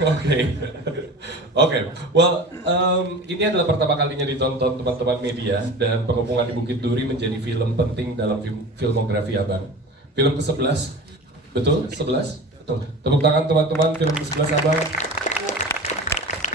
Oke, oke. Well, ini adalah pertama kalinya ditonton teman-teman media dan Pengepungan di Bukit Duri menjadi film penting dalam filmografi Abang. Film ke-11, betul? 11? Betul. Tepuk tangan teman-teman, film ke-11 Abang.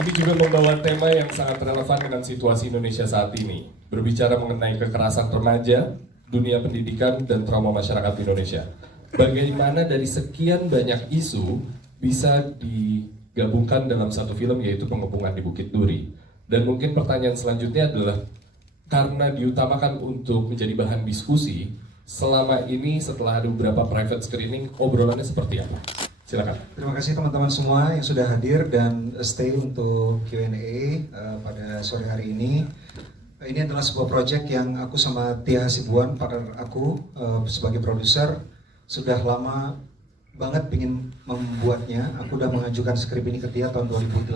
Ini juga membawa tema yang sangat relevan dengan situasi Indonesia saat ini. Berbicara mengenai kekerasan remaja, dunia pendidikan, dan trauma masyarakat Indonesia. Bagaimana dari sekian banyak isu bisa digabungkan dalam satu film, yaitu Pengepungan di Bukit Duri. Dan mungkin pertanyaan selanjutnya adalah, karena diutamakan untuk menjadi bahan diskusi, selama ini setelah ada beberapa private screening, obrolannya seperti apa? Silakan. Terima kasih teman-teman semua yang sudah hadir dan stay untuk Q&A pada sore hari ini. Ini adalah sebuah proyek yang aku sama Tia Hasibuan, partner aku sebagai produser, sudah lama banget ingin membuatnya. Aku udah mengajukan skrip ini ke Tia tahun 2008.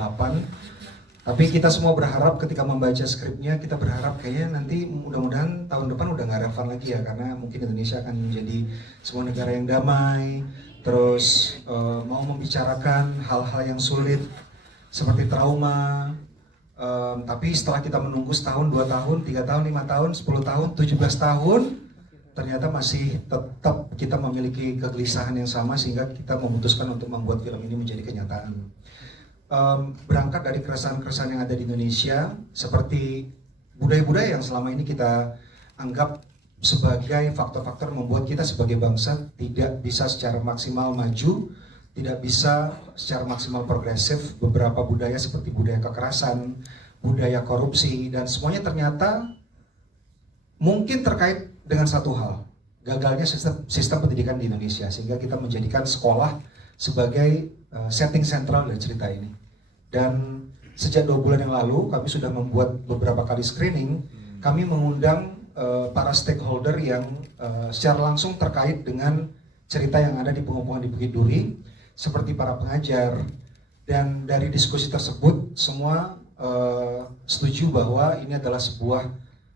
Tapi kita semua berharap ketika membaca skripnya, kita berharap kayaknya nanti mudah-mudahan tahun depan udah nggak relevan lagi ya, karena mungkin Indonesia akan menjadi sebuah negara yang damai, terus mau membicarakan hal-hal yang sulit seperti trauma. Tapi setelah kita menunggu setahun, 2 tahun, 3 tahun, 5 tahun, 10 tahun, 17 tahun, ternyata masih tetap kita memiliki kegelisahan yang sama sehingga kita memutuskan untuk membuat film ini menjadi kenyataan. Berangkat dari keresahan-keresahan yang ada di Indonesia, seperti budaya-budaya yang selama ini kita anggap sebagai faktor-faktor membuat kita sebagai bangsa tidak bisa secara maksimal maju, tidak bisa secara maksimal progresif. Beberapa budaya seperti budaya kekerasan, budaya korupsi, dan semuanya ternyata mungkin terkait dengan satu hal, gagalnya sistem pendidikan di Indonesia, sehingga kita menjadikan sekolah sebagai setting sentral dari cerita ini. Dan sejak 2 bulan yang lalu kami sudah membuat beberapa kali screening. Kami mengundang para stakeholder yang secara langsung terkait dengan cerita yang ada di Pengepungan di Bukit Duri, seperti para pengajar. Dan dari diskusi tersebut semua setuju bahwa ini adalah sebuah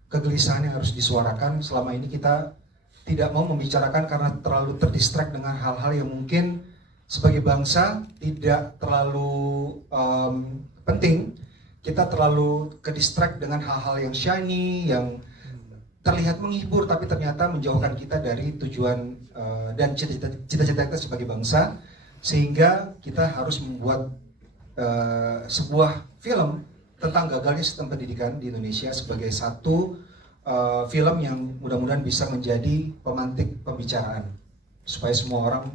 kegelisahan yang harus disuarakan. Selama ini kita tidak mau membicarakan karena terlalu terdistract dengan hal-hal yang mungkin sebagai bangsa tidak terlalu penting. Kita terlalu kedistract dengan hal-hal yang shiny, yang terlihat menghibur, tapi ternyata menjauhkan kita dari tujuan dan cita-cita kita sebagai bangsa, sehingga kita harus membuat sebuah film tentang gagalnya sistem pendidikan di Indonesia sebagai satu film yang mudah-mudahan bisa menjadi pemantik pembicaraan supaya semua orang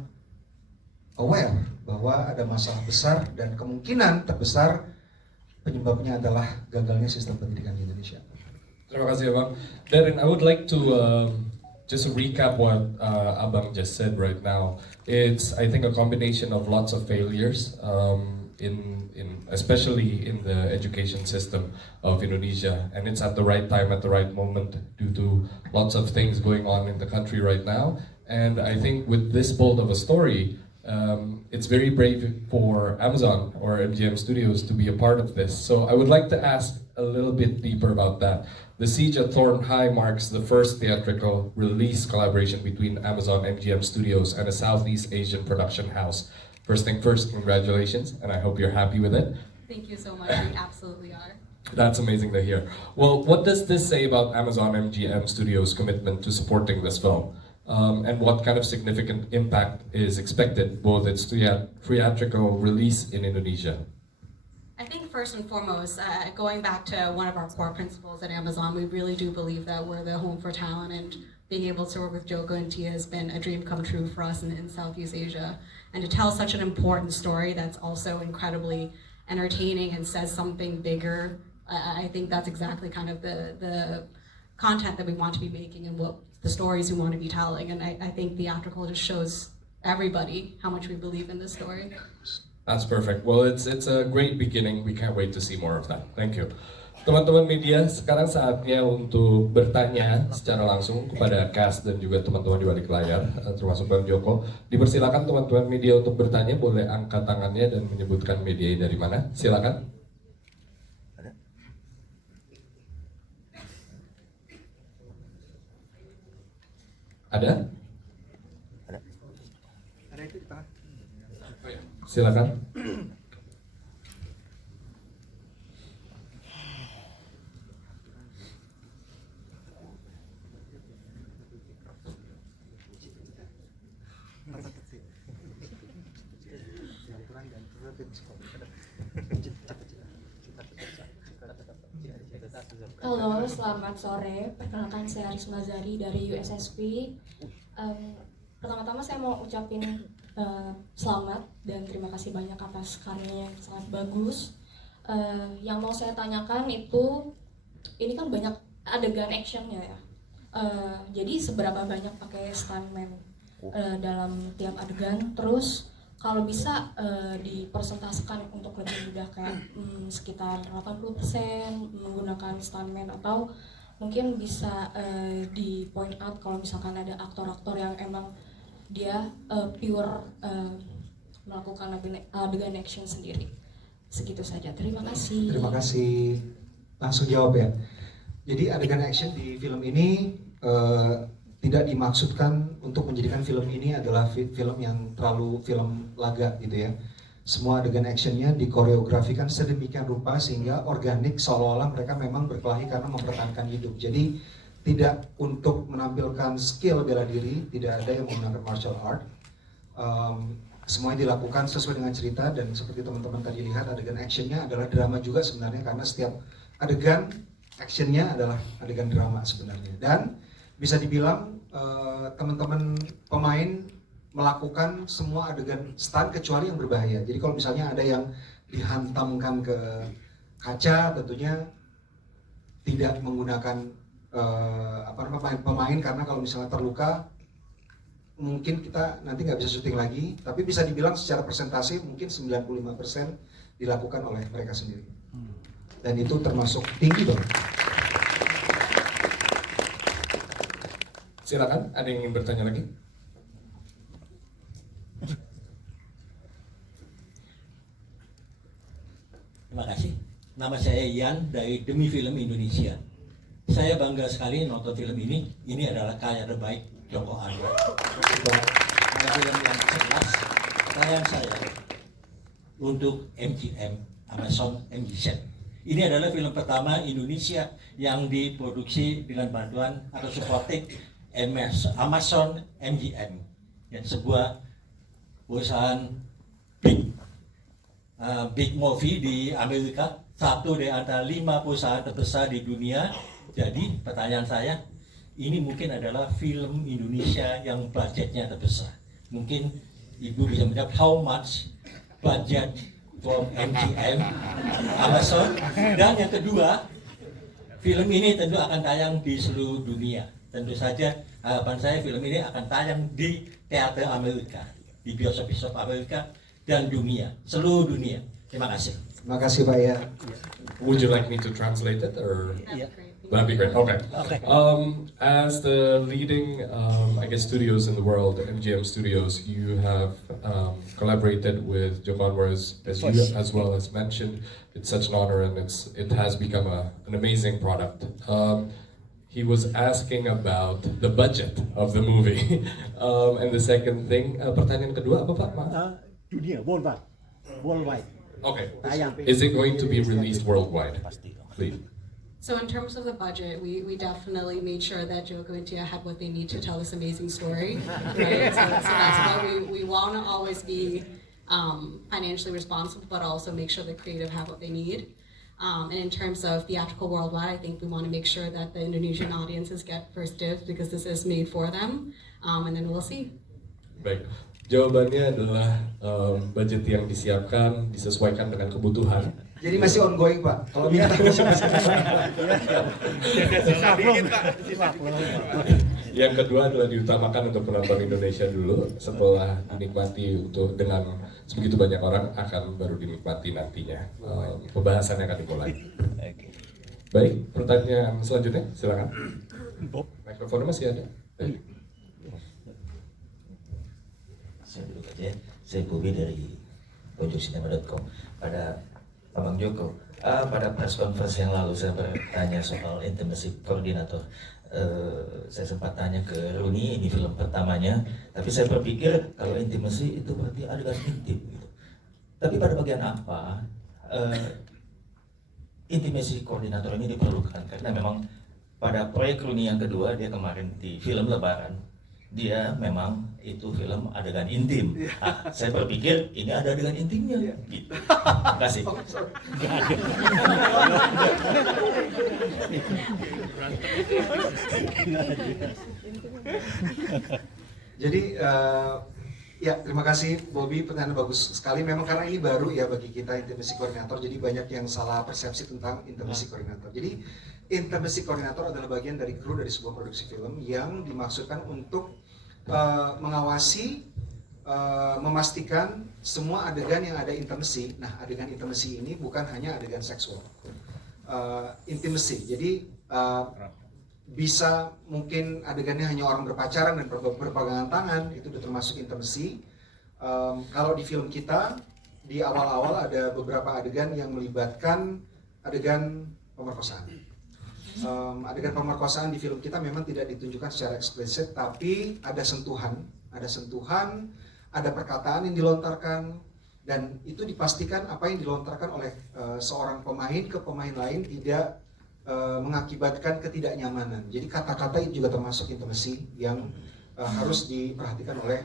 aware bahwa ada masalah besar dan kemungkinan terbesar penyebabnya adalah gagalnya sistem pendidikan di Indonesia. Terima kasih Abang. Darren, I would like to just recap what Abang just said right now. It's, I think, a combination of lots of failures, in especially in the education system of Indonesia, and it's at the right time, at the right moment, due to lots of things going on in the country right now. And I think with this bold of a story, it's very brave for Amazon or MGM Studios to be a part of this. So I would like to ask a little bit deeper about that. The Siege at Thorn High marks the first theatrical release collaboration between Amazon MGM Studios and a Southeast Asian production house. First thing first, congratulations, and I hope you're happy with it. Thank you so much, we absolutely are. That's amazing to hear. Well, what does this say about Amazon MGM Studios' commitment to supporting this film? And what kind of significant impact is expected, both its theatrical release in Indonesia? I think first and foremost, going back to one of our core principles at Amazon, we really do believe that we're the home for talent, and being able to work with Joko and Tia has been a dream come true for us in Southeast Asia. And to tell such an important story that's also incredibly entertaining and says something bigger, I think that's exactly kind of the content that we want to be making and what the stories we want to be telling. And I think theatrical just shows everybody how much we believe in this story. That's perfect. Well, it's a great beginning. We can't wait to see more of that. Thank you. Teman-teman media, sekarang saatnya untuk bertanya secara langsung kepada cast dan juga teman-teman di balik layar, termasuk Bang Joko. Dipersilakan teman-teman media untuk bertanya, boleh angkat tangannya dan menyebutkan media dari mana. Silakan. Ada? Ada itu di tengah. Silakan. Halo, selamat sore. Perkenalkan saya Risma Zari dari USSP. Pertama-tama saya mau ucapin selamat dan terima kasih banyak atas karyanya yang sangat bagus. Yang mau saya tanyakan itu, ini kan banyak adegan actionnya ya. Jadi seberapa banyak pakai stuntman dalam tiap adegan? Terus kalau bisa dipersentasekan untuk lebih mudah kayak sekitar 80% menggunakan stuntman, atau mungkin bisa di point out kalau misalkan ada aktor-aktor yang emang dia pure melakukan adegan action sendiri. Segitu saja, terima kasih. Terima kasih. Langsung jawab ya. Jadi adegan action di film ini tidak dimaksudkan untuk menjadikan film ini adalah film yang terlalu film laga gitu ya. Semua adegan actionnya dikoreografikan sedemikian rupa sehingga organik, seolah-olah mereka memang berkelahi karena mempertahankan hidup. Jadi tidak untuk menampilkan skill bela diri, tidak ada yang menggunakan martial art. Semuanya dilakukan sesuai dengan cerita, dan seperti teman-teman tadi lihat adegan actionnya adalah drama juga sebenarnya, karena setiap adegan actionnya adalah adegan drama sebenarnya. Dan bisa dibilang teman-teman pemain melakukan semua adegan stunt kecuali yang berbahaya. Jadi kalau misalnya ada yang dihantamkan ke kaca, tentunya tidak menggunakan pemain, karena kalau misalnya terluka mungkin kita nanti nggak bisa syuting lagi. Tapi bisa dibilang secara persentase mungkin 95% dilakukan oleh mereka sendiri. Dan itu termasuk tinggi dong. Silakan, ada yang ingin bertanya lagi? Terima kasih. Nama saya Ian dari Demi Film Indonesia. Saya bangga sekali nonton film ini. Ini adalah karya terbaik Joko Anwar. Karya film yang jelas tayang saya untuk MGM, Amazon MGZ. Ini adalah film pertama Indonesia yang diproduksi dengan bantuan atau supporting Amazon MGM, ya, sebuah perusahaan big movie di Amerika, satu dari antara 5 perusahaan terbesar di dunia. Jadi pertanyaan saya, ini mungkin adalah film Indonesia yang budgetnya terbesar. Mungkin Ibu bisa menjawab how much budget from MGM, Amazon. Dan yang kedua, film ini tentu akan tayang di seluruh dunia. Tentu saja harapan saya film ini akan tayang di teater Amerika, di bioskop-bioskop Amerika dan dunia, seluruh dunia. Terima kasih. Terima kasih Pak ya. Would you like me to translate it or? That'd be great. That'd be great. Okay. Okay. As the leading, I guess, studios in the world, MGM Studios, you have collaborated with Joko Anwar, as you as well as mentioned. It's such an honor, and it has become an amazing product. He was asking about the budget of the movie, and the second thing, pertanyaan kedua apa Pak? Maaf. Dunia, worldwide. Okay. Tayang. Is it going to be released worldwide? Please. So in terms of the budget, we definitely made sure that Joko and Tia had what they need to tell this amazing story, right? So that's why we want to always be financially responsible, but also make sure the creative have what they need. And in terms of theatrical worldwide, I think we want to make sure that the Indonesian audiences get first dibs because this is made for them, and then we'll see. Baik, jawabannya adalah budget yang disiapkan disesuaikan dengan kebutuhan. Jadi masih ongoing Pak. Kalau minta masih Yang kedua adalah diutamakan untuk penonton Indonesia dulu. Setelah dinikmati untuk dengan sebegitu banyak orang, akan baru dinikmati nantinya. Pembahasannya akan dimulai. Baik, pertanyaan selanjutnya silakan. Mikrofonnya masih ada. Baik. Saya duduk aja. Saya Bobi dari pojoksinema.com. Pada Abang Joko, pada press conference yang lalu saya bertanya soal intimacy koordinator. Saya sempat tanya ke Runi, ini film pertamanya, tapi saya berpikir kalau intimacy itu berarti adegan intim gitu. Tapi pada bagian apa intimacy koordinator ini diperlukan? Karena memang pada proyek Runi yang kedua, dia kemarin di film Lebaran, dia memang itu film adegan intim. Ah, saya berpikir ini ada adegan intimnya. Gitu. Terima kasih. Jadi ya terima kasih Bobby, pertanyaan bagus sekali. Memang karena ini baru ya bagi kita intimacy koordinator, jadi banyak yang salah persepsi tentang intimacy koordinator. Jadi intimacy koordinator adalah bagian dari kru dari sebuah produksi film yang dimaksudkan untuk mengawasi, memastikan semua adegan yang ada intimacy. Nah, adegan intimacy ini bukan hanya adegan seksual. Intimacy. Jadi bisa mungkin adegannya hanya orang berpacaran dan berpegangan tangan, itu udah termasuk intimacy. Kalau di film kita di awal-awal ada beberapa adegan yang melibatkan adegan pemerkosaan. Adegan pemerkosaan di film kita memang tidak ditunjukkan secara eksplisit, tapi ada sentuhan, ada perkataan yang dilontarkan, dan itu dipastikan apa yang dilontarkan oleh seorang pemain ke pemain lain tidak mengakibatkan ketidaknyamanan. Jadi kata-kata itu juga termasuk intimacy yang harus diperhatikan oleh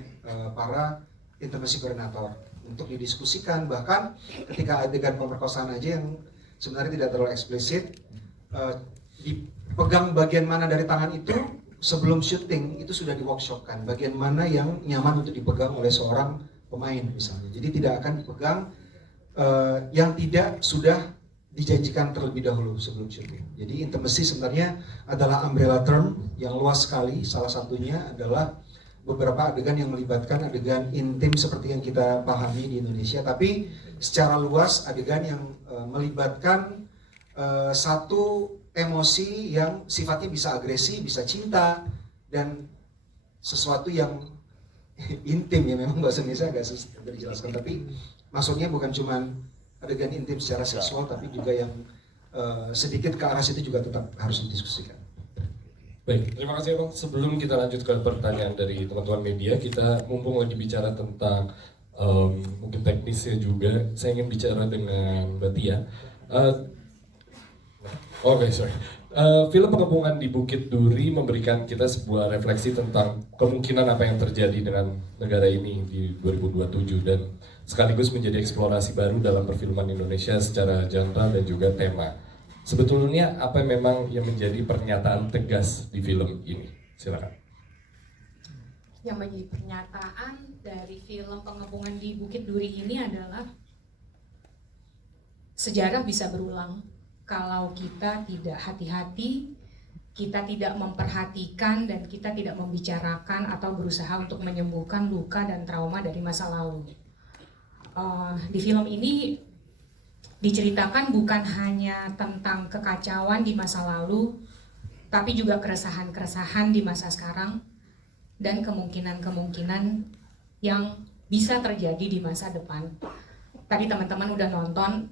para intimacy koordinator untuk didiskusikan. Bahkan ketika adegan pemerkosaan aja yang sebenarnya tidak terlalu eksplisit, dipegang bagian mana dari tangan itu sebelum syuting itu sudah di workshopkan bagian mana yang nyaman untuk dipegang oleh seorang pemain misalnya. Jadi tidak akan dipegang yang tidak sudah dijanjikan terlebih dahulu sebelum syuting. Jadi intimacy sebenarnya adalah umbrella term yang luas sekali. Salah satunya adalah beberapa adegan yang melibatkan adegan intim seperti yang kita pahami di Indonesia, tapi secara luas adegan yang melibatkan satu emosi yang sifatnya bisa agresi, bisa cinta, dan sesuatu yang intim ya. Memang bahasa Indonesia agak susah dijelaskan, tapi maksudnya bukan cuma adegan intim secara seksual, tapi juga yang sedikit ke arah situ juga tetap harus didiskusikan. Baik, terima kasih Bang. Sebelum kita lanjut ke pertanyaan dari teman-teman media, kita mumpung lagi bicara tentang mungkin teknisnya juga, saya ingin bicara dengan Mbak Tia. Sorry. Film Pengepungan di Bukit Duri memberikan kita sebuah refleksi tentang kemungkinan apa yang terjadi dengan negara ini di 2027 dan sekaligus menjadi eksplorasi baru dalam perfilman Indonesia secara genre dan juga tema. Sebetulnya apa memang yang menjadi pernyataan tegas di film ini? Silakan. Yang menjadi pernyataan dari film Pengepungan di Bukit Duri ini adalah sejarah bisa berulang. Kalau kita tidak hati-hati, kita tidak memperhatikan, dan kita tidak membicarakan atau berusaha untuk menyembuhkan luka dan trauma dari masa lalu. Di film ini diceritakan bukan hanya tentang kekacauan di masa lalu, tapi juga keresahan-keresahan di masa sekarang, dan kemungkinan-kemungkinan yang bisa terjadi di masa depan. Tadi teman-teman udah nonton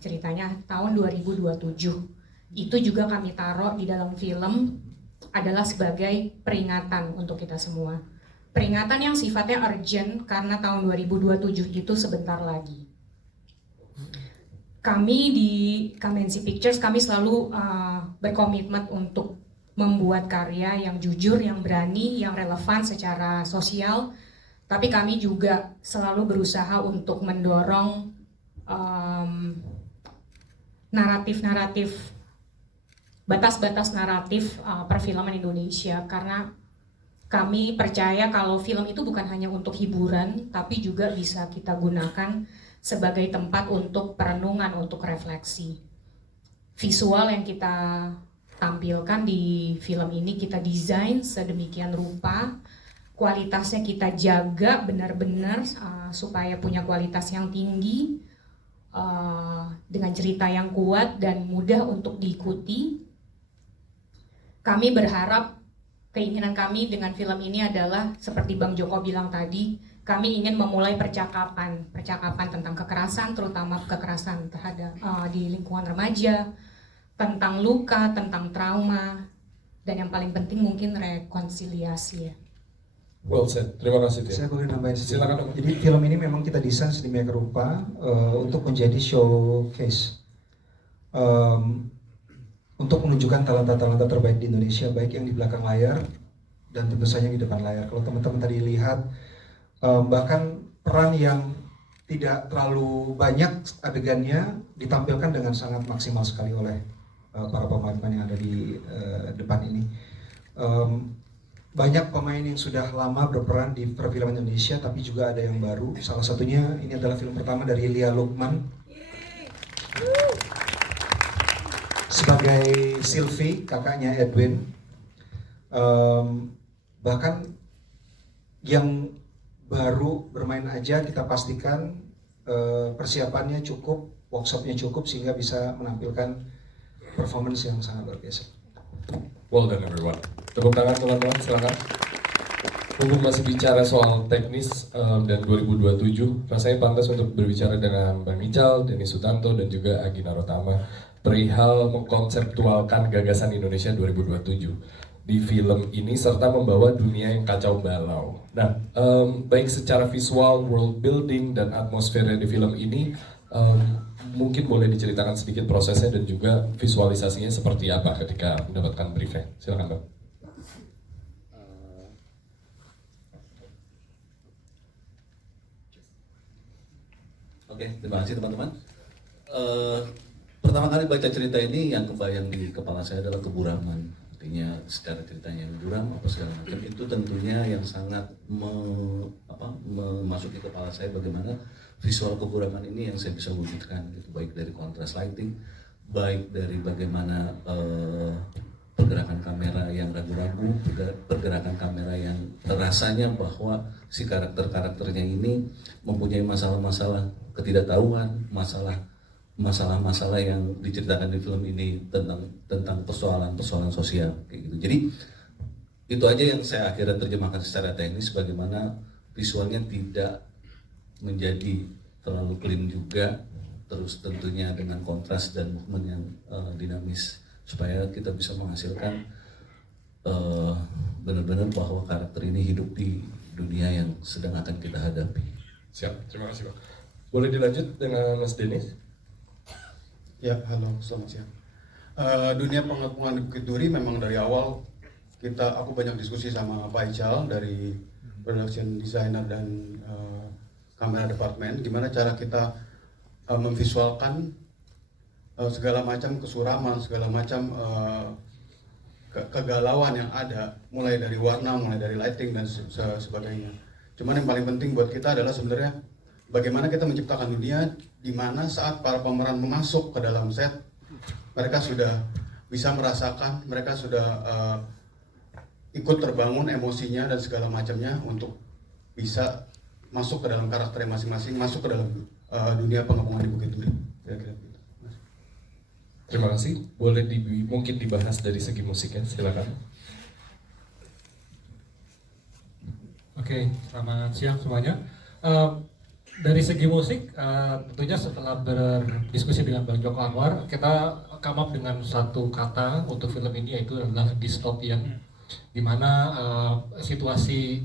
ceritanya tahun 2027. Itu juga kami taruh di dalam film adalah sebagai peringatan untuk kita semua. Peringatan yang sifatnya urgent karena tahun 2027 itu sebentar lagi. Kami di Kamensi Pictures, kami selalu berkomitmen untuk membuat karya yang jujur, yang berani, yang relevan secara sosial. Tapi kami juga selalu berusaha untuk mendorong naratif-naratif, batas-batas naratif perfilman Indonesia, karena kami percaya kalau film itu bukan hanya untuk hiburan, tapi juga bisa kita gunakan sebagai tempat untuk perenungan, untuk refleksi. Visual yang kita tampilkan di film ini kita desain sedemikian rupa, kualitasnya kita jaga benar-benar supaya punya kualitas yang tinggi, dengan cerita yang kuat dan mudah untuk diikuti. Kami berharap, keinginan kami dengan film ini adalah seperti Bang Joko bilang tadi, kami ingin memulai percakapan tentang kekerasan, terutama kekerasan terhadap di lingkungan remaja, tentang luka, tentang trauma, dan yang paling penting mungkin rekonsiliasi ya. Well said, terima kasih Tia. Saya boleh nambahin sedikit. Silakan. Jadi film ini memang kita desain sedemikian rupa untuk menjadi showcase, untuk menunjukkan talenta-talenta terbaik di Indonesia, baik yang di belakang layar dan tentu saja di depan layar. Kalau teman-teman tadi lihat, bahkan peran yang tidak terlalu banyak adegannya ditampilkan dengan sangat maksimal sekali oleh para pemain-pemain yang ada di depan ini. Banyak pemain yang sudah lama berperan di perfilman Indonesia, tapi juga ada yang baru. Salah satunya ini adalah film pertama dari Lia Lukman sebagai Sylvie, kakaknya Edwin. Bahkan yang baru bermain aja kita pastikan persiapannya cukup, workshopnya cukup sehingga bisa menampilkan performance yang sangat luar biasa. Well done everyone. Tepuk tangan teman-teman, silakan. Mumpung masih bicara soal teknis dan 2027, rasanya pantas untuk berbicara dengan Bang Ical, Denny Sutanto, dan juga Agina Rotama perihal mengkonseptualkan gagasan Indonesia 2027 di film ini serta membawa dunia yang kacau balau. Nah, baik secara visual, world building, dan atmosfer di film ini, mungkin boleh diceritakan sedikit prosesnya dan juga visualisasinya seperti apa ketika mendapatkan briefnya. Silakan Bang. Oke, terima kasih teman-teman. Pertama kali baca cerita ini yang kebayang di kepala saya adalah keburaman. Artinya secara ceritanya yang buram apa segala macam itu tentunya yang sangat memasuki kepala saya bagaimana visual keburaman ini yang saya bisa wujudkan gitu, baik dari kontras lighting, baik dari bagaimana pergerakan kamera yang ragu-ragu, pergerakan kamera yang rasanya bahwa si karakternya ini mempunyai masalah-masalah ketidaktahuan, masalah-masalah yang diceritakan di film ini tentang persoalan-persoalan sosial kayak gitu. Jadi itu aja yang saya akhirnya terjemahkan secara teknis, bagaimana visualnya tidak menjadi terlalu clean juga, terus tentunya dengan kontras dan movement yang dinamis supaya kita bisa menghasilkan benar-benar bahwa karakter ini hidup di dunia yang sedang akan kita hadapi. Siap, terima kasih Bang. Boleh dilanjut dengan Mas Denis? Ya, halo, selamat siang. Dunia pengepungan di Bukit Duri memang dari awal aku banyak diskusi sama Pak Ical dari production designer dan kamera department, gimana cara kita memvisualkan segala macam kesuraman, segala macam kegalauan yang ada, mulai dari warna, mulai dari lighting dan sebagainya. Cuman yang paling penting buat kita adalah sebenarnya bagaimana kita menciptakan dunia di mana saat para pemeran masuk ke dalam set, mereka sudah bisa merasakan, mereka sudah ikut terbangun emosinya dan segala macamnya untuk bisa masuk ke dalam karakternya masing-masing, masuk ke dalam dunia pengepungan di Bukit Duri. Kira-kira begitu. Terima kasih. Boleh mungkin dibahas dari segi musiknya, silakan. Oke, selamat siang semuanya. Dari segi musik, tentunya setelah berdiskusi dengan Bang Joko Anwar, kita come up dengan satu kata untuk film ini, yaitu adalah dystopian, di mana situasi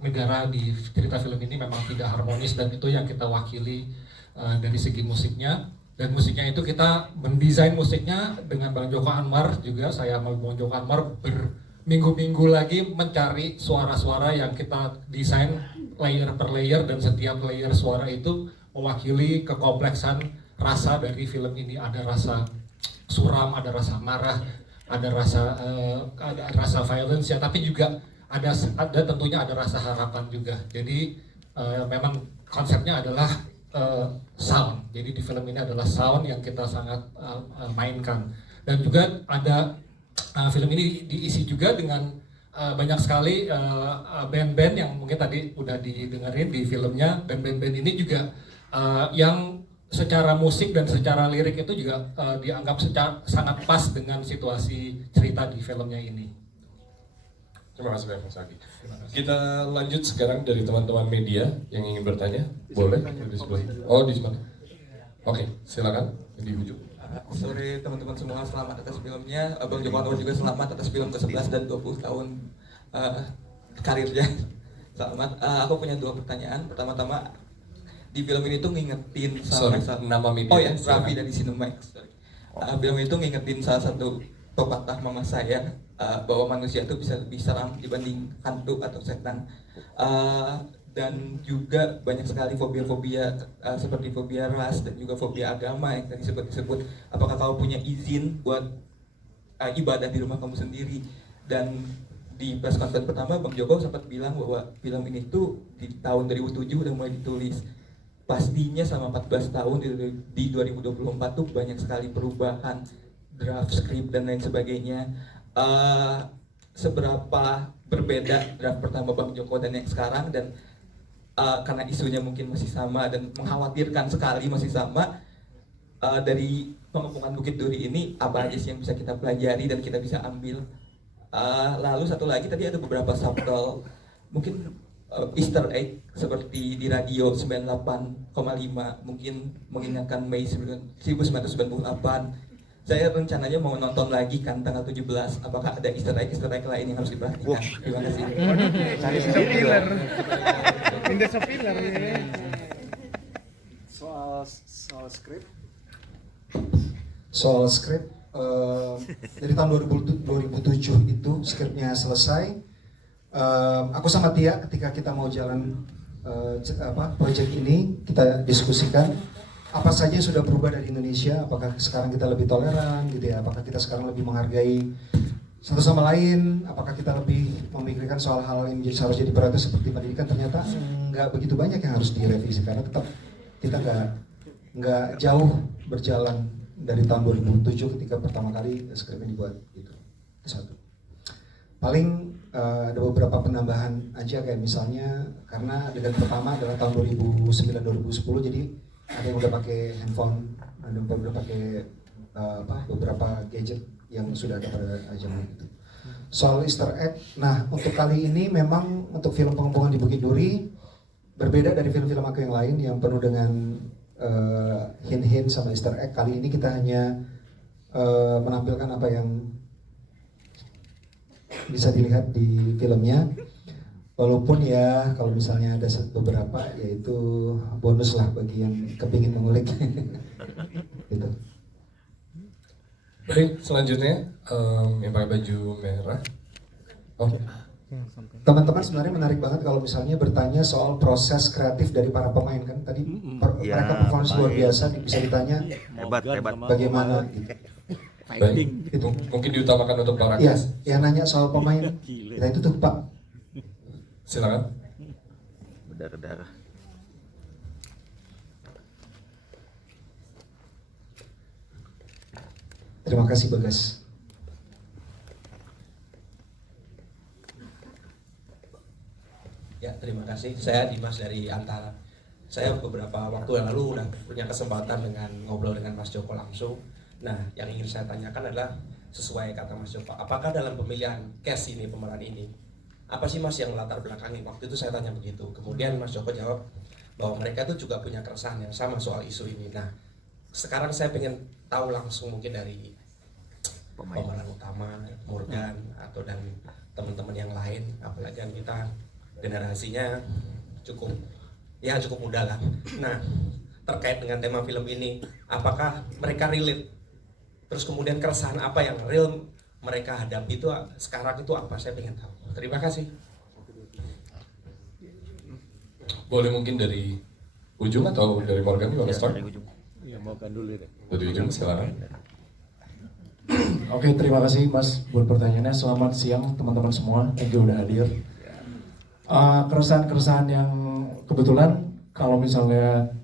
negara di cerita film ini memang tidak harmonis, dan itu yang kita wakili dari segi musiknya. Dan musiknya itu kita mendesain musiknya dengan Bang Joko Anwar juga, saya sama Bang Joko Anwar berminggu-minggu lagi mencari suara-suara yang kita desain layer per layer, dan setiap layer suara itu mewakili kekompleksan rasa dari film ini. Ada rasa suram, ada rasa marah, ada rasa violence ya, tapi juga ada tentunya ada rasa harapan juga. Jadi memang konsepnya adalah sound. Jadi di film ini adalah sound yang kita sangat mainkan. Dan juga ada film ini diisi juga dengan banyak sekali band-band yang mungkin tadi udah didengerin di filmnya. Dan band-band ini juga yang secara musik dan secara lirik itu juga dianggap sangat pas dengan situasi cerita di filmnya ini. Terima kasih banyak Mas Agi. Kita lanjut sekarang dari teman-teman media yang ingin bertanya. Boleh? Di sebelah. Oh, di sebelah. Oke, silakan di ujung. Sore teman-teman semua, selamat atas filmnya. Bang Joko Anwar juga selamat atas film ke-11 dan 20 tahun karirnya. Selamat. Aku punya 2 pertanyaan. Pertama-tama, di film ini tuh ngingetin nama media. Oh ya, Raffi dari Cinemax. Film itu ngingetin salah satu pepatah mama saya bahwa manusia itu bisa lebih seram dibanding hantu atau setan. Dan juga banyak sekali fobia-fobia seperti fobia ras dan juga fobia agama yang tadi disebut. Apakah kamu punya izin buat ibadah di rumah kamu sendiri? Dan di press conference pertama Bang Joko sempat bilang bahwa film ini tuh di tahun 2007 udah mulai ditulis. Pastinya selama 14 tahun di 2024 tuh banyak sekali perubahan draft script dan lain sebagainya. Seberapa berbeda draft pertama Bang Joko dan yang sekarang, dan karena isunya mungkin masih sama dan mengkhawatirkan sekali masih sama, dari pengepungan Bukit Duri ini apa aja sih yang bisa kita pelajari dan kita bisa ambil. Lalu satu lagi tadi ada beberapa subtle mungkin Easter egg seperti di radio 98,5 mungkin mengingatkan Mei 1998. Saya rencananya mau nonton lagi kan tanggal 17. Apakah ada Easter egg lain yang harus diperhatikan? Terima kasih. Cari spoiler. Pindah spoiler nih. Soal skrip. Soal skrip dari tahun 2007 itu skripnya selesai. Aku sama Tia ketika kita mau jalan project ini kita diskusikan apa saja yang sudah berubah dari Indonesia, apakah sekarang kita lebih toleran gitu ya, apakah kita sekarang lebih menghargai satu sama lain, apakah kita lebih memikirkan soal hal yang harus jadi prioritas seperti pendidikan. Ternyata nggak begitu banyak yang harus direvisi karena tetap kita nggak jauh berjalan dari tahun 2007 ketika pertama kali skripnya dibuat gitu. Satu. Paling ada beberapa penambahan aja kayak misalnya karena adegan pertama adalah tahun 2009-2010 jadi ada yang udah pakai handphone, ada yang udah pakai beberapa gadget yang sudah ada pada zaman itu. Soal Easter egg, nah untuk kali ini memang untuk film Pengepungan di Bukit Duri berbeda dari film-film aku yang lain yang penuh dengan hint-hint sama Easter egg. Kali ini kita hanya menampilkan apa yang bisa dilihat di filmnya. Walaupun ya kalau misalnya ada beberapa yaitu bonus lah bagi yang kepingin mengulik. Gitu. Baik, selanjutnya yang pakai baju merah. Oh. Teman-teman sebenarnya menarik banget kalau misalnya bertanya soal proses kreatif dari para pemain kan tadi mereka performance luar biasa bisa ditanya hebat bagaimana gitu. Baik, itu mungkin diutamakan untuk para Iya, yang nanya soal pemain kita itu tuh Pak. Silakan. Berdarah-darah. Terima kasih Bagas. Ya, terima kasih. Saya Dimas dari Antara. Saya beberapa waktu yang lalu udah punya kesempatan dengan ngobrol dengan Mas Joko langsung. Nah, yang ingin saya tanyakan adalah sesuai kata Mas Joko, apakah dalam pemilihan cast ini, pemeran ini, apa sih Mas yang latar belakangi? Waktu itu saya tanya begitu. Kemudian Mas Joko jawab bahwa mereka itu juga punya keresahan yang sama soal isu ini. Nah, sekarang saya pengen tahu langsung mungkin dari pemeran utama, Morgan, atau dan teman-teman yang lain, apalagi kan kita generasinya cukup muda lah. Nah, terkait dengan tema film ini, apakah mereka relate? Terus kemudian keresahan apa yang real mereka hadapi itu sekarang itu apa? Saya pengen tahu. Terima kasih. Boleh mungkin dari ujung atau dari Morgan juga start? Ya, Morgan dulu deh. Dari ujung silakan. Oke, terima kasih Mas buat pertanyaannya. Selamat siang teman-teman semua yang udah hadir. Keresahan-keresahan yang kebetulan kalau misalnya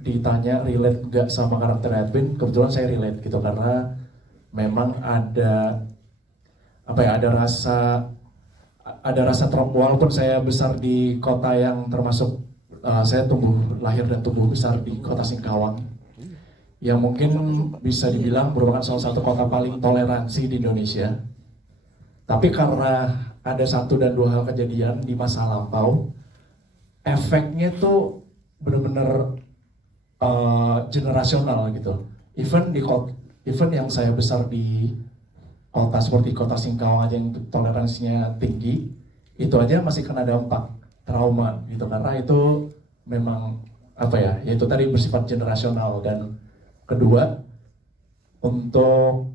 ditanya relate nggak sama karakter Edwin, kebetulan saya relate gitu karena memang ada rasa walaupun saya besar di kota yang termasuk saya lahir dan tumbuh besar di kota Singkawang yang mungkin bisa dibilang merupakan salah satu kota paling toleransi di Indonesia. Tapi karena ada satu dan dua hal kejadian di masa lampau, efeknya tuh benar-benar generasional gitu. Even yang saya besar di kota seperti kota Singkawang aja yang toleransinya tinggi, itu aja masih kena dampak trauma gitu karena itu memang yaitu tadi bersifat generasional. Dan kedua, untuk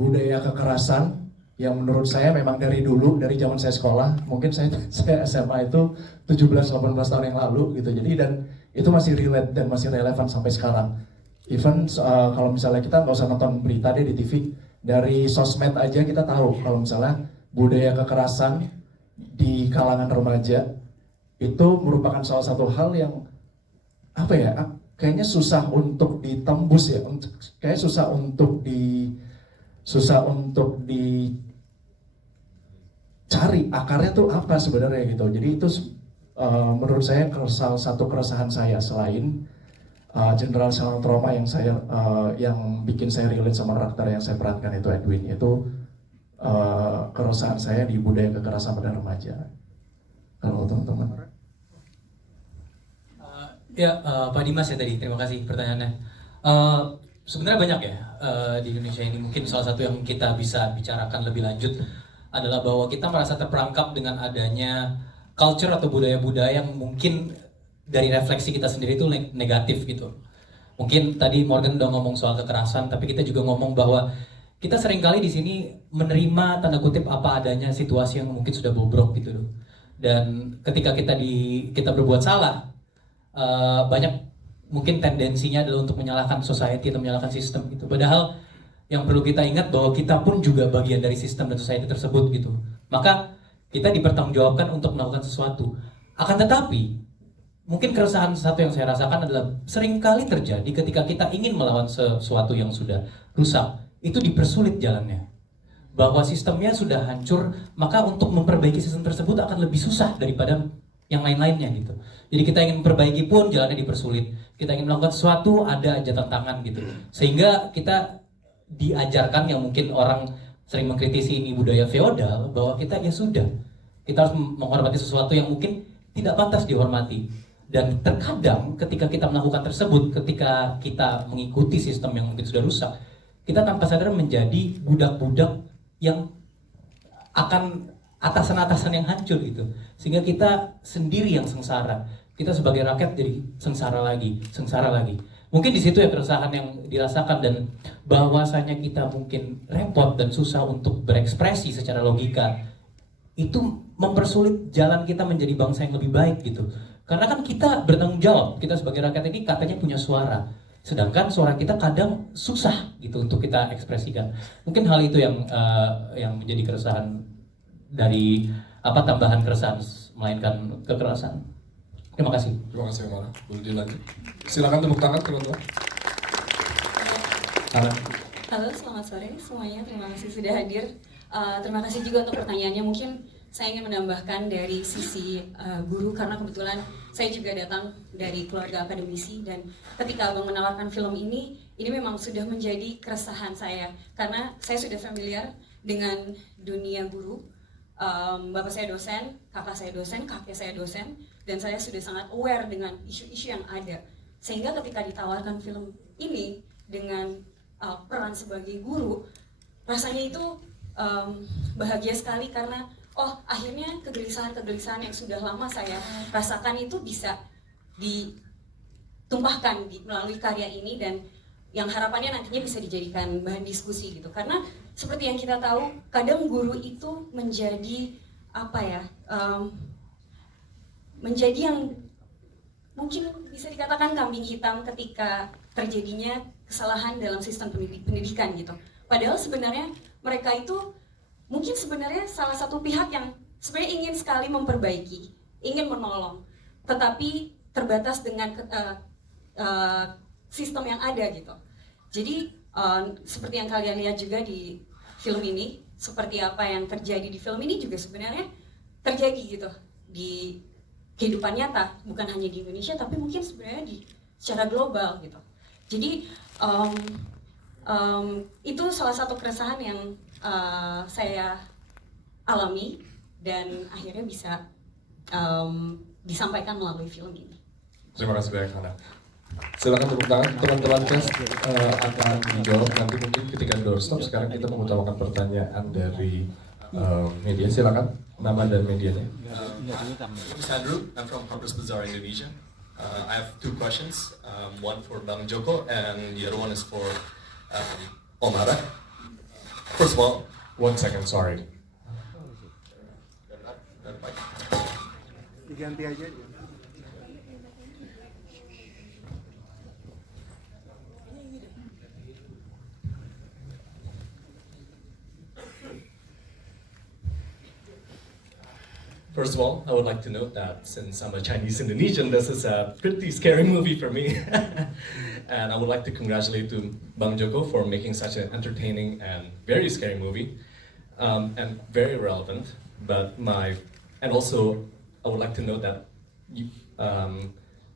budaya kekerasan yang menurut saya memang dari dulu, dari zaman saya sekolah, mungkin saya SMA itu 17-18 tahun yang lalu gitu. Jadi dan itu masih relate dan masih relevan sampai sekarang. Even kalau misalnya kita nggak usah nonton berita deh di TV, dari sosmed aja kita tahu kalau misalnya budaya kekerasan di kalangan remaja itu merupakan salah satu hal yang apa ya, kayaknya susah untuk ditembus ya, kayak susah untuk dicari akarnya tuh apa sebenarnya gitu. Jadi itu menurut saya salah satu keresahan saya selain General Silent Trauma yang yang bikin saya relate sama karakter yang saya perankan itu Edwin, itu keresahan saya di budaya kekerasan pada remaja. Kalau teman-teman. Pak Dimas ya tadi, terima kasih pertanyaannya. Sebenarnya banyak ya di Indonesia ini, mungkin salah satu yang kita bisa bicarakan lebih lanjut adalah bahwa kita merasa terperangkap dengan adanya culture atau budaya-budaya yang mungkin dari refleksi kita sendiri itu negatif gitu. Mungkin tadi Morgan udah ngomong soal kekerasan, tapi kita juga ngomong bahwa kita seringkali di sini menerima tanda kutip apa adanya situasi yang mungkin sudah bobrok gitu loh. Dan ketika kita berbuat salah, banyak mungkin tendensinya adalah untuk menyalahkan society atau menyalahkan sistem gitu. Padahal yang perlu kita ingat bahwa kita pun juga bagian dari sistem dan society tersebut gitu. Maka kita dipertanggungjawabkan untuk melakukan sesuatu. Akan tetapi mungkin keresahan satu yang saya rasakan adalah seringkali terjadi ketika kita ingin melawan sesuatu yang sudah rusak, itu dipersulit jalannya. Bahwa sistemnya sudah hancur, maka untuk memperbaiki sistem tersebut akan lebih susah daripada yang lain-lainnya gitu. Jadi kita ingin memperbaiki pun jalannya dipersulit. Kita ingin melakukan sesuatu, ada aja tantangan gitu. Sehingga kita diajarkan, yang mungkin orang sering mengkritisi ini budaya feodal, bahwa kita ya sudah, kita harus menghormati sesuatu yang mungkin tidak pantas dihormati. Dan terkadang ketika kita melakukan tersebut, ketika kita mengikuti sistem yang mungkin sudah rusak, kita tanpa sadar menjadi budak-budak yang akan atasan-atasan yang hancur gitu. Sehingga kita sendiri yang sengsara. Kita sebagai rakyat jadi sengsara lagi. Mungkin di situ ya keresahan yang dirasakan, dan bahwasanya kita mungkin repot dan susah untuk berekspresi secara logika. Itu mempersulit jalan kita menjadi bangsa yang lebih baik gitu. Karena kan kita bertanggung jawab, kita sebagai rakyat ini katanya punya suara. Sedangkan suara kita kadang susah gitu untuk kita ekspresikan. Mungkin hal itu yang menjadi keresahan dari tambahan keresahan melainkan kekerasan. Terima kasih. Terima kasih Mara. Boleh dilanjut. Silakan tepuk tangan teman-teman. Halo, selamat sore semuanya. Terima kasih sudah hadir. Terima kasih juga untuk pertanyaannya. Mungkin saya ingin menambahkan dari sisi guru, karena kebetulan saya juga datang dari keluarga akademisi, dan ketika Abang menawarkan film ini memang sudah menjadi keresahan saya, karena saya sudah familiar dengan dunia guru. Bapak saya dosen, kakak saya dosen, kakek saya dosen, dan saya sudah sangat aware dengan isu-isu yang ada. Sehingga ketika ditawarkan film ini dengan peran sebagai guru, rasanya itu bahagia sekali, karena akhirnya kegelisahan-kegelisahan yang sudah lama saya rasakan itu bisa ditumpahkan melalui karya ini, dan yang harapannya nantinya bisa dijadikan bahan diskusi gitu. Karena seperti yang kita tahu, kadang guru itu menjadi menjadi yang mungkin bisa dikatakan kambing hitam ketika terjadinya kesalahan dalam sistem pendidikan gitu. Padahal sebenarnya mereka itu mungkin sebenarnya salah satu pihak yang sebenarnya ingin sekali memperbaiki, ingin menolong, tetapi terbatas dengan sistem yang ada gitu. Jadi seperti yang kalian lihat juga di film ini, seperti apa yang terjadi di film ini juga sebenarnya terjadi gitu di kehidupan nyata, bukan hanya di Indonesia tapi mungkin sebenarnya secara global gitu. Jadi itu salah satu keresahan yang saya alami dan akhirnya bisa disampaikan melalui film ini. Terima kasih banyak Hana. Silakan tepuk tangan, teman-teman cast akan dijawab nanti mungkin ketika doorstop. Sekarang kita mengutamakan pertanyaan dari media. Silakan nama dan medianya. This is Andrew. I'm from Congress Bazaar, Indonesia. I have two questions. One for Bang Joko and the other one is for Omara. First of all, 1 second, sorry. Diganti aja. First of all, I would like to note that since I'm a Chinese Indonesian, this is a pretty scary movie for me. And I would like to congratulate to Bang Joko for making such an entertaining and very scary movie, and very relevant. And also, I would like to note that you,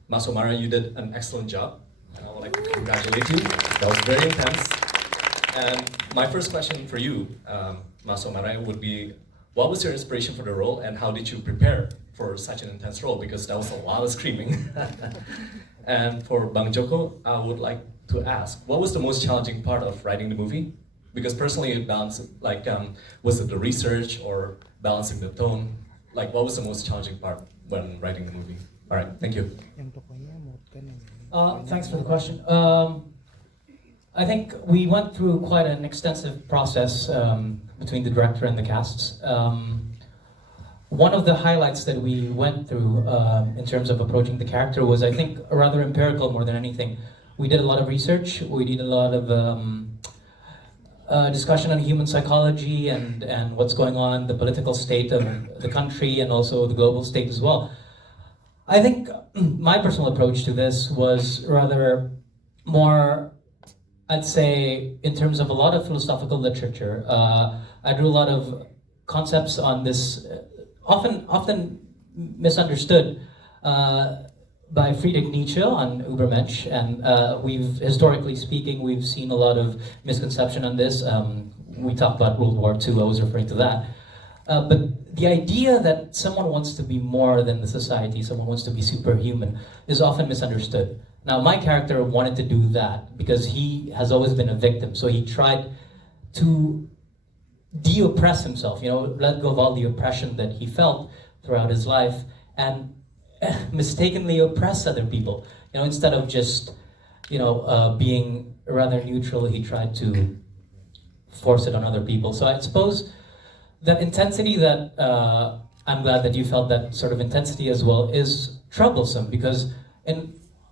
Mas Omara, you did an excellent job. And I would like to congratulate you. That was very intense. And my first question for you, Mas Omara, would be, what was your inspiration for the role, and how did you prepare for such an intense role? Because that was a lot of screaming. And for Bang Joko, I would like to ask, what was the most challenging part of writing the movie? Because personally, it balanced, was it the research or balancing the tone? Like, what was the most challenging part when writing the movie? All right, thank you. Thanks for the question. I think we went through quite an extensive process between the director and the casts. One of the highlights that we went through in terms of approaching the character was, I think, rather empirical more than anything. We did a lot of research, we did a lot of discussion on human psychology and what's going on, the political state of the country and also the global state as well. I think my personal approach to this was rather more, I'd say, in terms of a lot of philosophical literature. I drew a lot of concepts on this, often misunderstood, by Friedrich Nietzsche on Übermensch, and historically speaking, we've seen a lot of misconception on this. We talked about World War II, I was referring to that. But the idea that someone wants to be more than the society, someone wants to be superhuman, is often misunderstood. Now, my character wanted to do that because he has always been a victim, so he tried to de-oppress himself, let go of all the oppression that he felt throughout his life, and mistakenly oppress other people. Instead of just, being rather neutral, he tried to force it on other people. So I suppose that intensity that, I'm glad that you felt that sort of intensity as well, is troublesome because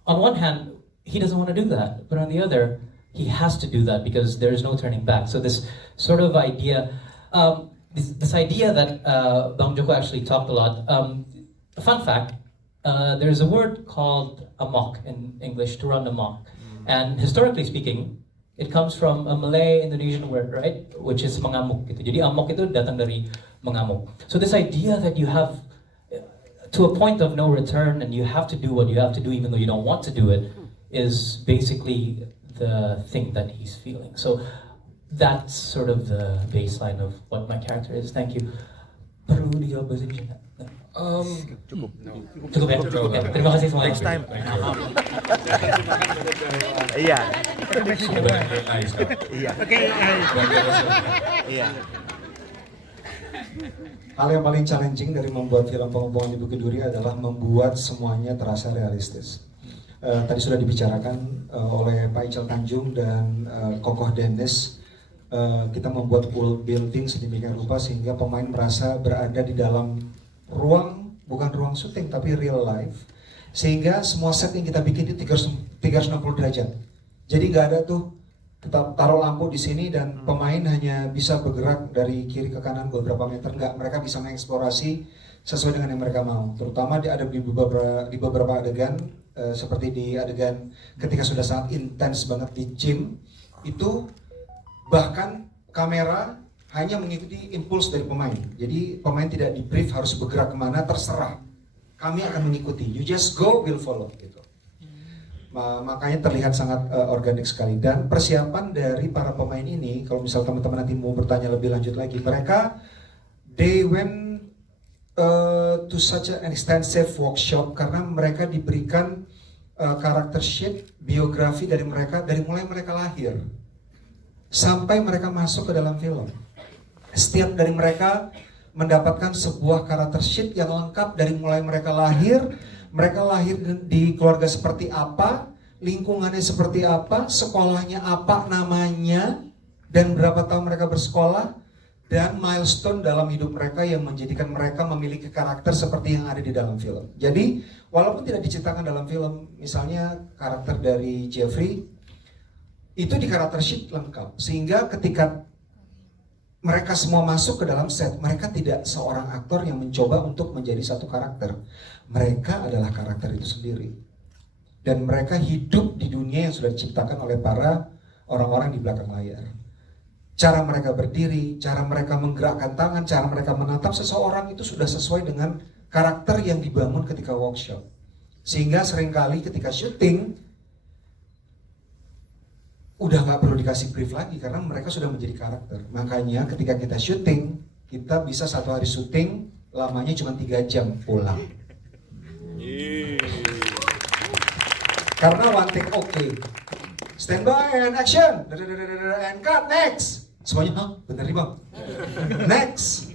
on one hand, he doesn't want to do that, but on the other, he has to do that because there's no turning back. So this sort of idea, this idea that Bang Joko actually talked a lot. A fun fact, there's a word called amok in English, to run amok. And historically speaking, it comes from a Malay Indonesian word, right? Which is mengamuk gitu. Jadi amok itu datang dari mengamuk. So this idea that you have to a point of no return and you have to do what you have to do even though you don't want to do it is basically the thing that he's feeling. So that's sort of the baseline of what my character is. Thank you. Perlu dijawab bahasa Indonesia? Cukup ya? Terima kasih semuanya. Next time. Iya. Iya. Oke. Iya. Hal yang paling challenging dari membuat film Pengepungan di Bukit Duri adalah membuat semuanya terasa realistis. Tadi sudah dibicarakan oleh Pak Ical Tanjung dan Kokoh Dennis. Kita membuat world building sedemikian rupa sehingga pemain merasa berada di dalam ruang, bukan ruang syuting tapi real life, sehingga semua set yang kita bikin itu 360 derajat. Jadi nggak ada tuh kita taruh lampu di sini dan pemain hanya bisa bergerak dari kiri ke kanan beberapa meter. Nggak, mereka bisa mengeksplorasi sesuai dengan yang mereka mau. Terutama di beberapa adegan, seperti di adegan ketika sudah sangat intens banget di gym, itu bahkan kamera hanya mengikuti impuls dari pemain. Jadi pemain tidak di brief harus bergerak kemana, terserah. Kami akan mengikuti. You just go, we'll follow. Gitu. Makanya terlihat sangat organik sekali. Dan persiapan dari para pemain ini, kalau misal teman-teman nanti mau bertanya lebih lanjut lagi, mereka they went to such an extensive workshop karena mereka diberikan karakter sheet, biografi dari mereka dari mulai mereka lahir sampai mereka masuk ke dalam film. Setiap dari mereka mendapatkan sebuah karakter sheet yang lengkap dari mulai mereka lahir di keluarga seperti apa, lingkungannya seperti apa, sekolahnya apa namanya, dan berapa tahun mereka bersekolah, dan milestone dalam hidup mereka yang menjadikan mereka memiliki karakter seperti yang ada di dalam film. Jadi, walaupun tidak diceritakan dalam film, misalnya karakter dari Jeffrey, itu di karakter sheet lengkap. Sehingga ketika mereka semua masuk ke dalam set, mereka tidak seorang aktor yang mencoba untuk menjadi satu karakter. Mereka adalah karakter itu sendiri. Dan mereka hidup di dunia yang sudah diciptakan oleh para orang-orang di belakang layar. Cara mereka berdiri, cara mereka menggerakkan tangan, cara mereka menatap seseorang itu sudah sesuai dengan karakter yang dibangun ketika workshop. Sehingga seringkali ketika syuting, udah gak perlu dikasih brief lagi karena mereka sudah menjadi karakter. Makanya ketika kita syuting, kita bisa 1 hari syuting, lamanya cuma 3 jam pulang. Karena one take oke. Stand by and action. And cut, next. Semuanya, hah? Bener nih bang? Next.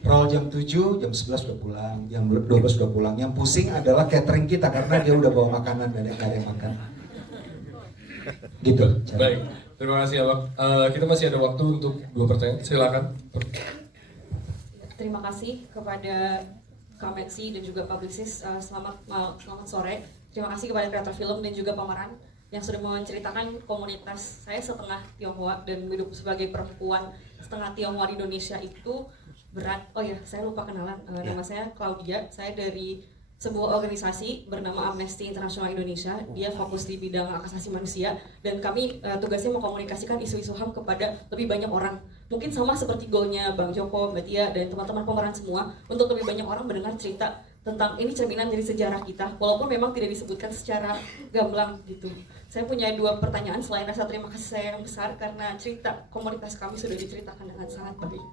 Roll jam 7, jam 11 sudah pulang, jam 12 sudah pulang. Yang pusing adalah catering kita karena dia udah bawa makanan dan gak ada yang makan. Gitu. Baik, terima kasih abang. Kita masih ada waktu untuk 2 pertanyaan, silakan. Terima kasih kepada Kametsi dan juga publicist. Selamat sore. Terima kasih kepada kreator film dan juga pemeran yang sudah menceritakan komunitas saya setengah Tionghoa dan hidup sebagai perempuan setengah Tionghoa di Indonesia itu berat. Oh ya, saya lupa kenalan. Nama saya Claudia. Saya dari sebuah organisasi bernama Amnesty International Indonesia. Dia fokus di bidang hak asasi manusia dan kami tugasnya mengkomunikasikan isu-isu HAM kepada lebih banyak orang. Mungkin sama seperti goalnya Bang Joko, Mbak Tia, dan teman-teman pemeran semua untuk lebih banyak orang mendengar cerita tentang ini cerminan dari sejarah kita, walaupun memang tidak disebutkan secara gamblang gitu. Saya punya 2 pertanyaan selain rasa terima kasih saya yang besar karena cerita komunitas kami sudah diceritakan dengan sangat baik.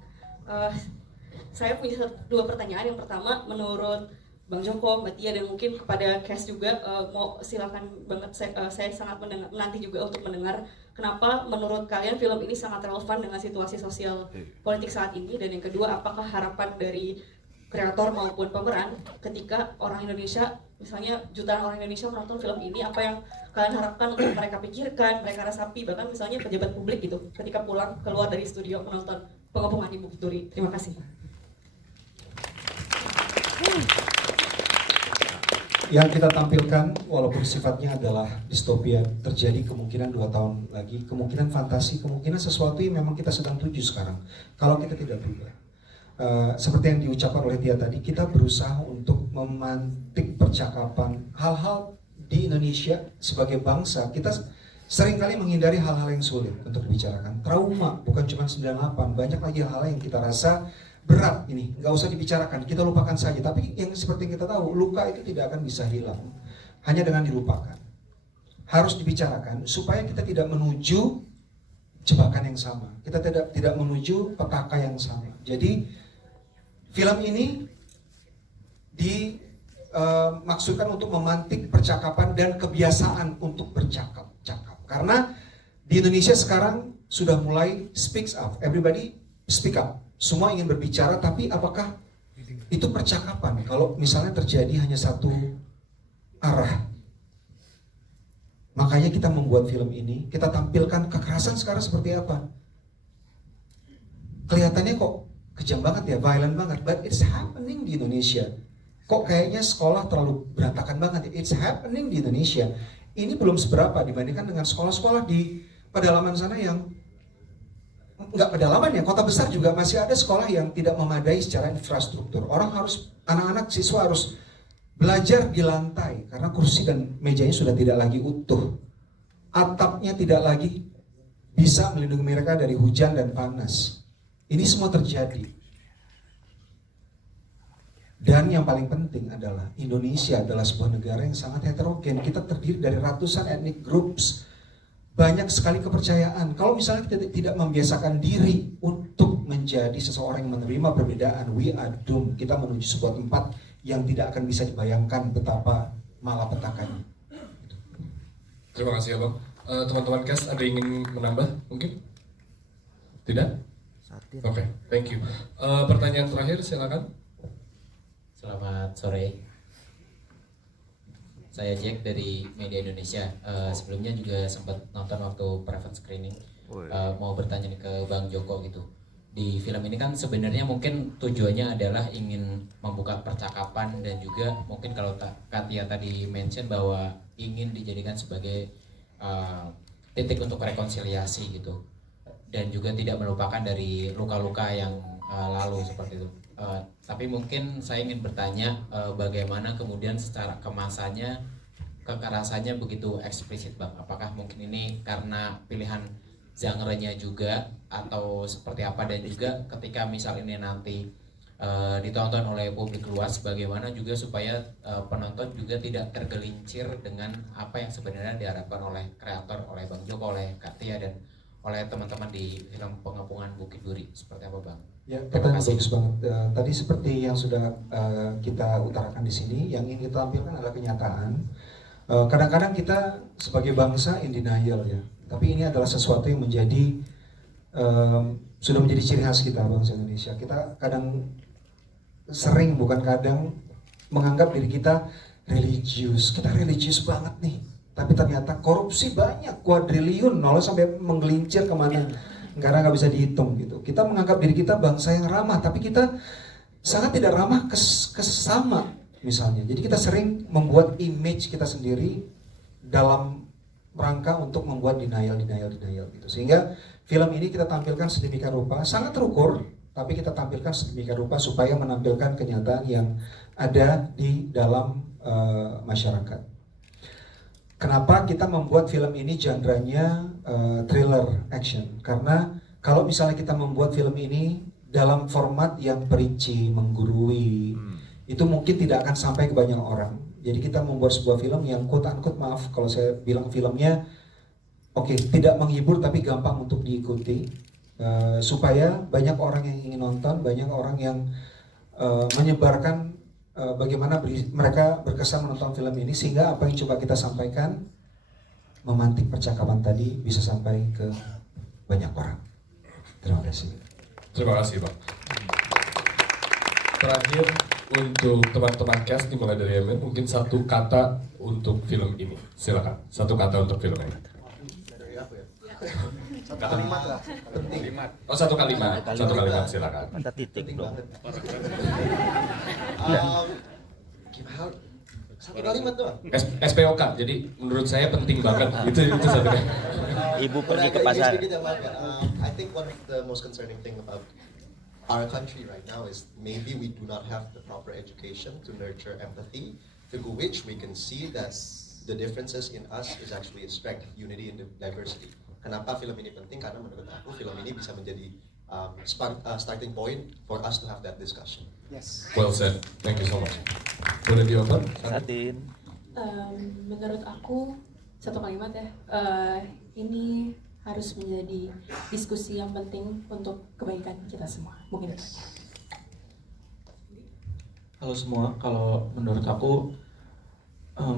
Saya punya 2 pertanyaan. Yang pertama, menurut Bang Joko, Mbak Tia, dan mungkin kepada cast juga, mau silakan banget, saya sangat menanti juga untuk mendengar kenapa menurut kalian film ini sangat relevan dengan situasi sosial politik saat ini, dan yang kedua, apakah harapan dari kreator maupun pemeran ketika orang Indonesia, misalnya jutaan orang Indonesia menonton film ini, apa yang kalian harapkan untuk mereka pikirkan, mereka resapi, bahkan misalnya pejabat publik gitu ketika pulang keluar dari studio menonton Pengepungan di Bukit Duri. Terima kasih. Yang kita tampilkan walaupun sifatnya adalah distopia, terjadi kemungkinan 2 tahun lagi, kemungkinan fantasi, kemungkinan sesuatu yang memang kita sedang tuju sekarang kalau kita tidak berubah. Seperti yang diucapkan oleh Tia tadi, kita berusaha untuk memantik percakapan hal-hal di Indonesia sebagai bangsa. Kita seringkali menghindari hal-hal yang sulit untuk dibicarakan. Trauma bukan cuma 98, banyak lagi hal-hal yang kita rasa berat ini, nggak usah dibicarakan, kita lupakan saja. Tapi yang seperti yang kita tahu, luka itu tidak akan bisa hilang hanya dengan dilupakan. Harus dibicarakan supaya kita tidak menuju jebakan yang sama, kita tidak menuju petaka yang sama. Jadi film ini dimaksudkan untuk memantik percakapan dan kebiasaan untuk bercakap-cakap. Karena di Indonesia sekarang sudah mulai speaks up, everybody speak up. Semua ingin berbicara, tapi apakah itu percakapan? Kalau misalnya terjadi hanya satu arah. Makanya kita membuat film ini, kita tampilkan kekerasan sekarang seperti apa. Kelihatannya kok kejam banget ya, violent banget, but it's happening di Indonesia. Kok kayaknya sekolah terlalu berantakan banget ya, it's happening di Indonesia. Ini belum seberapa dibandingkan dengan sekolah-sekolah di pedalaman sana yang nggak pedalaman ya, kota besar juga masih ada sekolah yang tidak memadai secara infrastruktur. Anak-anak siswa harus belajar di lantai karena kursi dan mejanya sudah tidak lagi utuh. Atapnya tidak lagi bisa melindungi mereka dari hujan dan panas. Ini semua terjadi. Dan yang paling penting adalah Indonesia adalah sebuah negara yang sangat heterogen. Kita terdiri dari ratusan ethnic groups. Banyak sekali kepercayaan. Kalau misalnya kita tidak membiasakan diri untuk menjadi seseorang yang menerima perbedaan, we are doomed. Kita menuju sebuah tempat yang tidak akan bisa dibayangkan betapa malapetakannya. Terima kasih abang. Teman-teman cast ada yang ingin menambah mungkin? Tidak? Oke, thank you. Pertanyaan terakhir silakan. Selamat sore. Saya Jack dari Media Indonesia. Sebelumnya juga sempat nonton waktu private screening. Mau bertanya nih ke Bang Joko gitu. Di film ini kan sebenarnya mungkin tujuannya adalah ingin membuka percakapan dan juga mungkin kalau Katia tadi mention bahwa ingin dijadikan sebagai titik untuk rekonsiliasi gitu. Dan juga tidak melupakan dari luka-luka yang lalu seperti itu. Tapi mungkin saya ingin bertanya bagaimana kemudian secara kemasannya, kekerasannya begitu eksplisit Bang. Apakah mungkin ini karena pilihan genre-nya juga atau seperti apa, dan juga ketika misal ini nanti ditonton oleh publik luas, bagaimana juga supaya penonton juga tidak tergelincir dengan apa yang sebenarnya diharapkan oleh kreator, oleh Bang Joko, oleh Katia, dan oleh teman-teman di film Pengepungan Bukit Duri. Seperti apa Bang? Ya, pertanyaan bagus banget. Tadi seperti yang sudah kita utarakan di sini, yang ingin kita tampilkan adalah kenyataan. Kadang-kadang kita sebagai bangsa in denial ya, tapi ini adalah sesuatu yang menjadi sudah menjadi ciri khas kita bangsa Indonesia. Kita kadang sering, bukan kadang, menganggap diri kita religius. Kita religius banget nih, tapi ternyata korupsi banyak, kuadriliun, nol sampai menggelincir kemana, karena nggak bisa dihitung gitu. Kita menganggap diri kita bangsa yang ramah, tapi kita sangat tidak ramah ke sesama misalnya. Jadi kita sering membuat image kita sendiri dalam rangka untuk membuat denial gitu. Sehingga film ini kita tampilkan sedemikian rupa, sangat terukur, tapi kita tampilkan sedemikian rupa supaya menampilkan kenyataan yang ada di dalam masyarakat. Kenapa kita membuat film ini genre-nya thriller action? Karena kalau misalnya kita membuat film ini dalam format yang perinci, menggurui, itu mungkin tidak akan sampai ke banyak orang. Jadi kita membuat sebuah film yang quote-unquote, maaf kalau saya bilang filmnya tidak menghibur tapi gampang untuk diikuti, supaya banyak orang yang ingin nonton, banyak orang yang menyebarkan bagaimana mereka berkesan menonton film ini, sehingga apa yang coba kita sampaikan memantik percakapan tadi bisa sampai ke banyak orang. Terima kasih. Terima kasih Bang. Terakhir untuk teman-teman cast dimulai dari Emil, mungkin satu kata untuk film ini. Silakan, satu kata untuk film ini. Satu kalimat lah. Oh, satu kalimat. Satu kalimat, silakan. Ada titik dong. Satu kalimat doang. SPOK, jadi menurut saya penting banget. Itu satu kalimat. Ibu pergi ke pasar. I think one of the most concerning thing about our country right now is maybe we do not have the proper education to nurture empathy, through which we can see that the differences in us is actually a strength, unity in the diversity. Kenapa film ini penting? Karena menurut aku film ini bisa menjadi starting point for us to have that discussion. Yes. Well said. Thank you so much. Boleh dijawab? Satin. Menurut aku satu kalimat ya. Ini harus menjadi diskusi yang penting untuk kebaikan kita semua. Mungkin itu. Halo semua, kalau menurut aku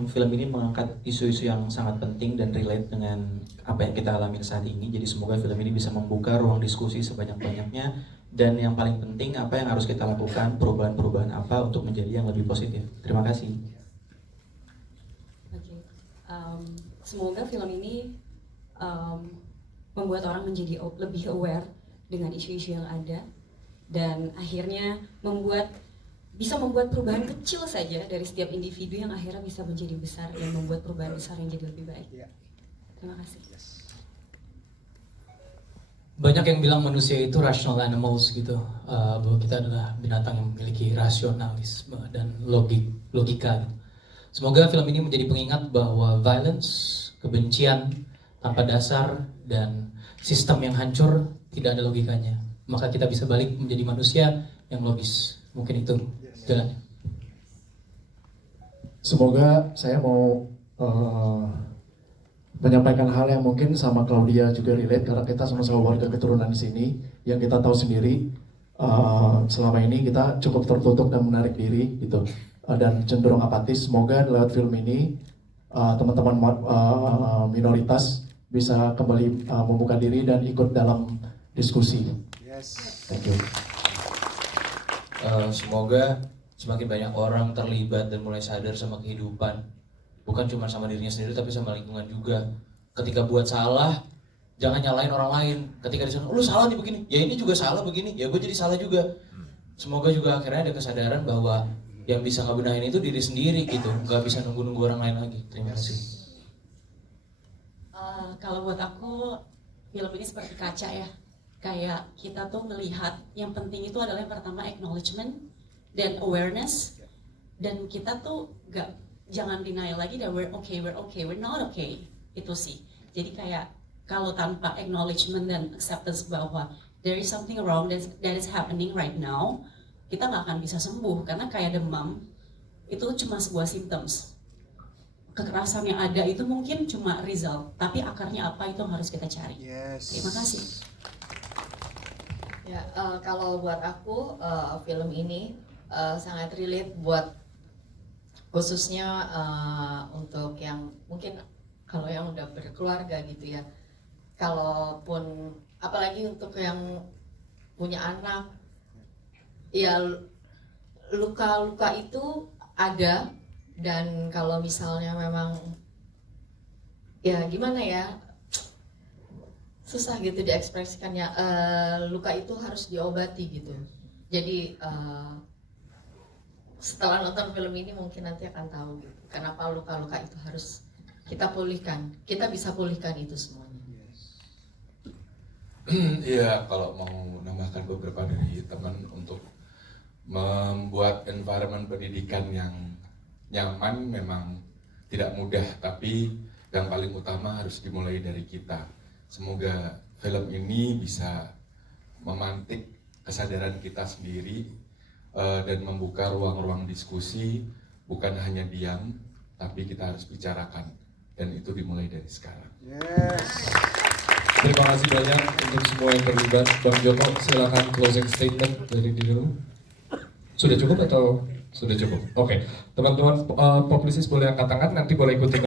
film ini mengangkat isu-isu yang sangat penting dan relate dengan apa yang kita alami saat ini. Jadi semoga film ini bisa membuka ruang diskusi sebanyak-banyaknya, dan yang paling penting apa yang harus kita lakukan, perubahan-perubahan apa untuk menjadi yang lebih positif. Terima kasih. Semoga film ini membuat orang menjadi lebih aware dengan isu-isu yang ada, dan akhirnya bisa membuat perubahan kecil saja dari setiap individu yang akhirnya bisa menjadi besar dan membuat perubahan besar yang jadi lebih baik. Terima kasih. Banyak yang bilang manusia itu rational animals gitu, bahwa kita adalah binatang yang memiliki rasionalisme dan logika gitu. Semoga film ini menjadi pengingat bahwa violence, kebencian tanpa dasar, dan sistem yang hancur tidak ada logikanya. Maka kita bisa balik menjadi manusia yang logis. Mungkin itu jalannya. Semoga saya mau menyampaikan hal yang mungkin sama Claudia juga relate, karena kita sama-sama warga keturunan di sini. Yang kita tahu sendiri, selama ini kita cukup tertutup dan menarik diri gitu, dan cenderung apatis. Semoga lewat film ini teman-teman minoritas bisa kembali membuka diri dan ikut dalam diskusi. Thank you. Semoga semakin banyak orang terlibat dan mulai sadar sama kehidupan, bukan cuma sama dirinya sendiri tapi sama lingkungan juga. Ketika buat salah, jangan nyalain orang lain. Ketika disana, lu salah nih begini, ya ini juga salah begini, ya gue jadi salah juga. Semoga juga akhirnya ada kesadaran bahwa yang bisa ngebenahin itu diri sendiri gitu, nggak bisa nunggu-nunggu orang lain lagi. Terima kasih. Kalau buat aku, film ini seperti kaca ya. Kayak kita tuh melihat yang penting itu adalah yang pertama acknowledgement dan awareness, dan kita tuh jangan denial lagi that we're not okay, itu sih. Jadi kayak kalau tanpa acknowledgement dan acceptance bahwa there is something wrong that is happening right now, kita nggak akan bisa sembuh, karena kayak demam itu cuma sebuah symptoms. Kekerasan yang ada itu mungkin cuma result, tapi akarnya apa itu yang harus kita cari. Terima kasih. Ya, kalau buat aku film ini sangat relate buat khususnya untuk yang mungkin kalau yang udah berkeluarga gitu ya. Kalaupun apalagi untuk yang punya anak, ya luka-luka itu ada, dan kalau misalnya memang ya gimana ya, susah gitu diekspresikannya, luka itu harus diobati gitu. Jadi setelah nonton film ini mungkin nanti akan tahu gitu kenapa luka-luka itu harus kita pulihkan, kita bisa pulihkan itu semuanya. Iya, kalau mau nambahkan beberapa dari teman untuk membuat environment pendidikan yang nyaman memang tidak mudah, tapi yang paling utama harus dimulai dari kita. Semoga film ini bisa memantik kesadaran kita sendiri dan membuka ruang-ruang diskusi, bukan hanya diam, tapi kita harus bicarakan, dan itu dimulai dari sekarang. Terima kasih banyak untuk semua yang terlibat. Bang Joko, silakan closing statement dari diri dulu. Sudah cukup atau sudah cukup? Oke, teman-teman publisis boleh angkat tangan, nanti boleh ikuti